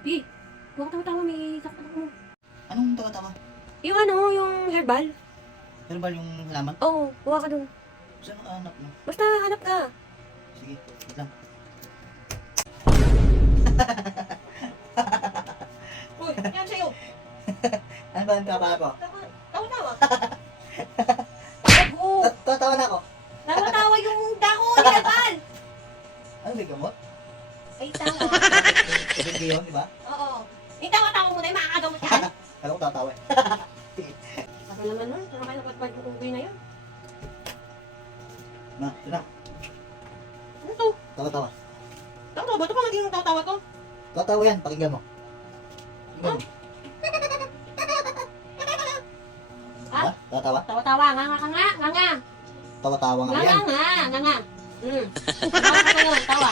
Pi, huwag tawa-tawa, may sakit ako. Anong tawa-tawa? Yung ano, yung herbal. Herbal yung halaman? Oo, huwag ka dun. Saan nakahanap mo? Basta hanap ka. Sige, wait lang. Uy, yan sa'yo. Ano ba ang kaba ko? Tawa-tawa. Oo, Tatawa na ako. tawa-tawa yung dahon, yung herbal. Ano may gamot? Ay, tawa. Sabi yun, di ba? Oo. Yung tawa-tawa mo na yung makakagamot yan. Alam ko tatawa. Saka naman nun, saka kayo napatpad yung ugay na yun. Na, ito na. Ano to? Tawa-tawa. Tawa-tawa ba? Ito pa maging tawa-tawa to? Tatawa yan, pakinggan mo. Pakinggan mo. Ha? Ha? Tatawa? Tawa-tawa, nga nga nga nga nga. Tawa-tawa nga Nga yan. nga nga nga nga. Tawa ka tawa.